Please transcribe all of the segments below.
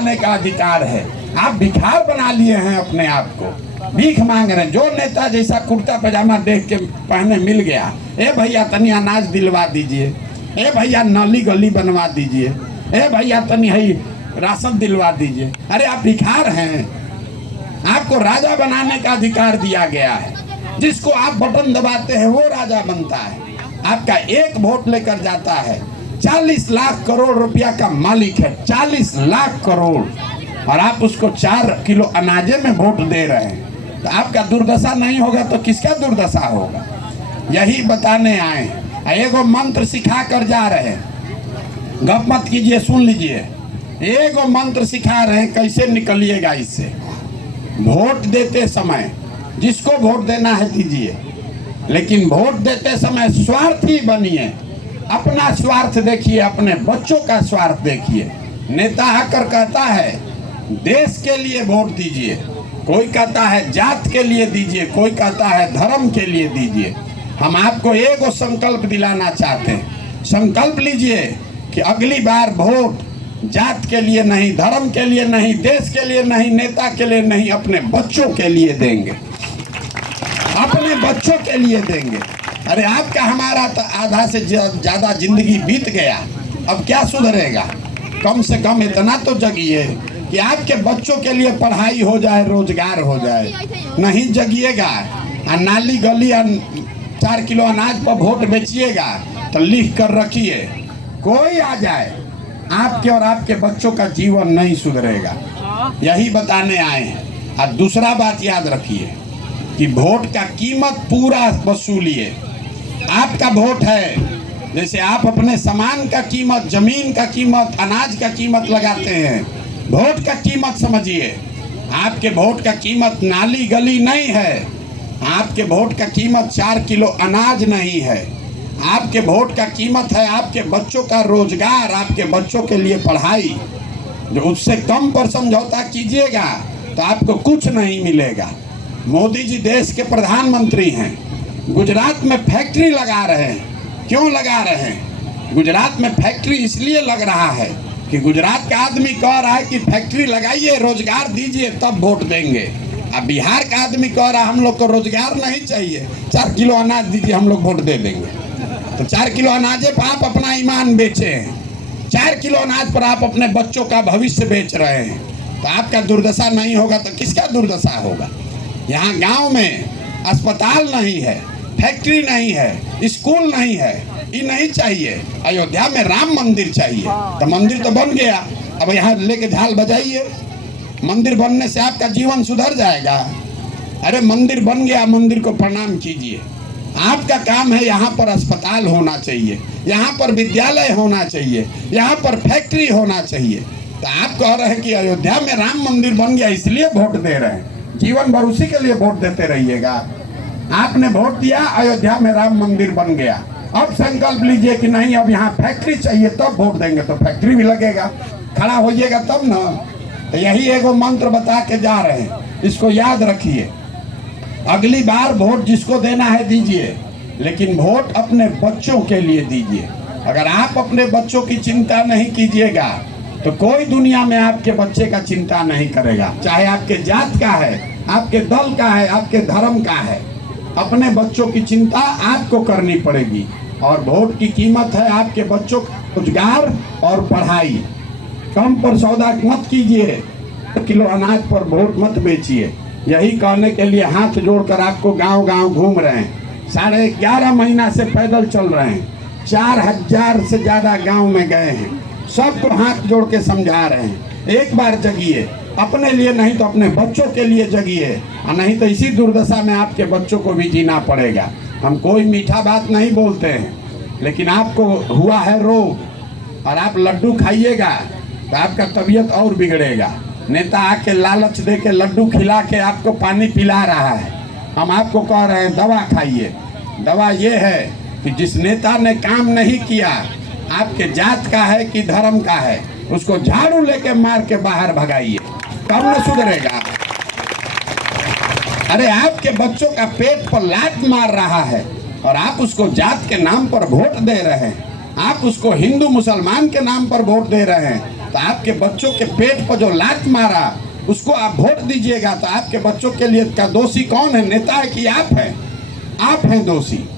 बनाने का अधिकार है। आप भिखार बना लिए हैं अपने आप को, भीख मांग रहे हैं। जो नेता जैसा कुर्ता पजामा देख के पहने मिल गया, ए भैया तनी अनाज दिलवा दीजिए, ए भैया नाली गली बनवा दीजिए, ए भैया तनी है राशन दिलवा दीजिए। अरे आप भिखार हैं। आपको राजा बनाने का अधिकार दिया गया है। जिसको आप बटन दबाते हैं वो राजा बनता है। आपका एक वोट लेकर जाता है। 40 लाख करोड़ रुपया का मालिक है, 40 लाख करोड़, और आप उसको 4 किलो अनाजे में वोट दे रहे हैं। तो आपका दुर्दशा नहीं होगा तो किसका दुर्दशा होगा? यही बताने आए हैं। एगो मंत्र सिखा कर जा रहे हैं, गप मत कीजिए, सुन लीजिए। एगो मंत्र सिखा रहे हैं, कैसे निकलिएगा इससे। वोट देते समय जिसको वोट देना है दीजिए, लेकिन वोट देते समय स्वार्थी बनिए। अपना स्वार्थ देखिए, अपने बच्चों का स्वार्थ देखिए। नेता आकर कहता है देश के लिए वोट दीजिए, कोई कहता है जात के लिए दीजिए, कोई कहता है धर्म के लिए दीजिए। हम आपको एगो संकल्प दिलाना चाहते हैं। संकल्प लीजिए कि अगली बार वोट जात के लिए नहीं, धर्म के लिए नहीं, देश के लिए नहीं, नेता के लिए नहीं, अपने बच्चों के लिए देंगे, अपने बच्चों के लिए देंगे। अरे आपका हमारा तो आधा से ज़्यादा जिंदगी बीत गया, अब क्या सुधरेगा? कम से कम इतना तो जगिए कि आपके बच्चों के लिए पढ़ाई हो जाए, रोजगार हो जाए। नहीं जगिएगा, नाली गली 4 किलो अनाज पर वोट बेचिएगा तो लिख कर रखिए, कोई आ जाए आपके और आपके बच्चों का जीवन नहीं सुधरेगा। यही बताने आए हैं। और दूसरा बात याद रखिए कि वोट का कीमत पूरा वसूलिए। आपका वोट है, जैसे आप अपने सामान का कीमत, जमीन का कीमत, अनाज का कीमत लगाते हैं, वोट का कीमत समझिए। आपके वोट का कीमत नाली गली नहीं है, आपके वोट का कीमत 4 किलो अनाज नहीं है। आपके वोट का कीमत है आपके बच्चों का रोजगार, आपके बच्चों के लिए पढ़ाई। जो उससे कम पर समझौता कीजिएगा तो आपको कुछ नहीं मिलेगा। मोदी जी देश के प्रधानमंत्री हैं, गुजरात में फैक्ट्री लगा रहे हैं। क्यों लगा रहे हैं? गुजरात में फैक्ट्री इसलिए लग रहा है कि गुजरात का आदमी कह रहा है कि फैक्ट्री लगाइए, रोजगार दीजिए, तब वोट देंगे। अब बिहार का आदमी कह रहा है हम लोग को रोजगार नहीं चाहिए, 4 किलो अनाज दीजिए, हम लोग वोट दे देंगे। तो 4 किलो अनाजे पर आप अपना ईमान बेचे हैं, 4 किलो अनाज पर आप अपने बच्चों का भविष्य बेच रहे हैं। तो आपका दुर्दशा नहीं होगा तो किसका दुर्दशा होगा? यहाँ गांव में अस्पताल नहीं है, फैक्ट्री नहीं है, स्कूल नहीं है, ये नहीं चाहिए। अयोध्या में राम मंदिर चाहिए, तो मंदिर तो बन गया, अब यहाँ लेके झाल बजाइए। मंदिर बनने से आपका जीवन सुधर जाएगा। अरे मंदिर बन गया, मंदिर को प्रणाम कीजिए। आपका काम है यहाँ पर अस्पताल होना चाहिए, यहाँ पर विद्यालय होना चाहिए, यहाँ पर फैक्ट्री होना चाहिए। तो आप कह रहे हैं कि अयोध्या में राम मंदिर बन गया इसलिए वोट दे रहे हैं। जीवन भर उसी के लिए वोट देते रहिएगा। आपने वोट दिया, अयोध्या में राम मंदिर बन गया। अब संकल्प लीजिए कि नहीं, अब यहाँ फैक्ट्री चाहिए, तब वोट देंगे। तो फैक्ट्री भी लगेगा, खड़ा होइएगा तब ना। तो यही एगो मंत्र बता के जा रहे हैं, इसको याद रखिए। अगली बार वोट जिसको देना है दीजिए, लेकिन वोट अपने बच्चों के लिए दीजिए। अगर आप अपने बच्चों की चिंता नहीं कीजिएगा तो कोई दुनिया में आपके बच्चे का चिंता नहीं करेगा, चाहे आपके जात का है, आपके दल का है, आपके धर्म का है। अपने बच्चों की चिंता आपको करनी पड़ेगी। और वोट की कीमत है आपके बच्चों का रोजगार और पढ़ाई। कम पर सौदा मत कीजिए, किलो अनाज पर वोट मत बेचिए। यही कहने के लिए हाथ जोड़कर आपको गांव गांव घूम रहे हैं। 11.5 महीना से पैदल चल रहे हैं, 4000 से ज़्यादा गांव में गए हैं। सबको हाथ जोड़ के समझा रहे हैं, एक बार जगिए, अपने लिए नहीं तो अपने बच्चों के लिए जगिए, और नहीं तो इसी दुर्दशा में आपके बच्चों को भी जीना पड़ेगा। हम कोई मीठा बात नहीं बोलते हैं, लेकिन आपको हुआ है रोग और आप लड्डू खाइएगा तो आपका तबीयत और बिगड़ेगा। नेता आके लालच दे के लड्डू खिला के आपको पानी पिला रहा है। हम आपको कह रहे हैं दवा खाइए। दवा ये है कि जिस नेता ने काम नहीं किया, आपके जात का है कि धर्म का है, उसको झाड़ू लेके मार के बाहर भगाइए, तब न सुधरेगा। अरे आपके बच्चों का पेट पर लात मार रहा है और आप उसको जात के नाम पर वोट दे रहे हैं, आप उसको हिंदू मुसलमान के नाम पर वोट दे रहे हैं। तो आपके बच्चों के पेट पर जो लात मारा उसको आप वोट दीजिएगा। तो आपके बच्चों के लिए का दोषी कौन है, नेता है कि आप हैं? आप हैं दोषी।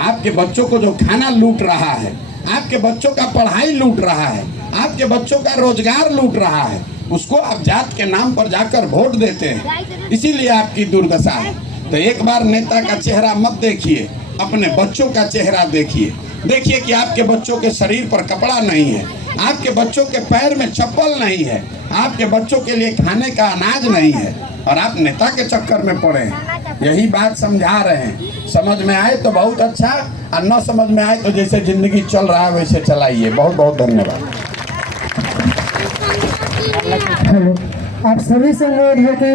आपके बच्चों को जो खाना लूट रहा है, आपके बच्चों का पढ़ाई लूट रहा है, आपके बच्चों का रोजगार लूट रहा है, उसको आप जात के नाम पर जाकर वोट देते हैं, इसीलिए आपकी दुर्दशा है। तो एक बार नेता का चेहरा मत देखिए, अपने बच्चों का चेहरा देखिए। देखिए कि आपके बच्चों के शरीर पर कपड़ा नहीं है, आपके बच्चों के पैर में चप्पल नहीं है, आपके बच्चों के लिए खाने का अनाज नहीं है, और आप नेता के चक्कर में पड़े हैं। यही बात समझा रहे हैं। समझ में आए तो बहुत अच्छा, और न समझ में आए तो जैसे जिंदगी चल रहा है वैसे चलाइए। बहुत बहुत धन्यवाद। आप सभी से अनुरोध है कि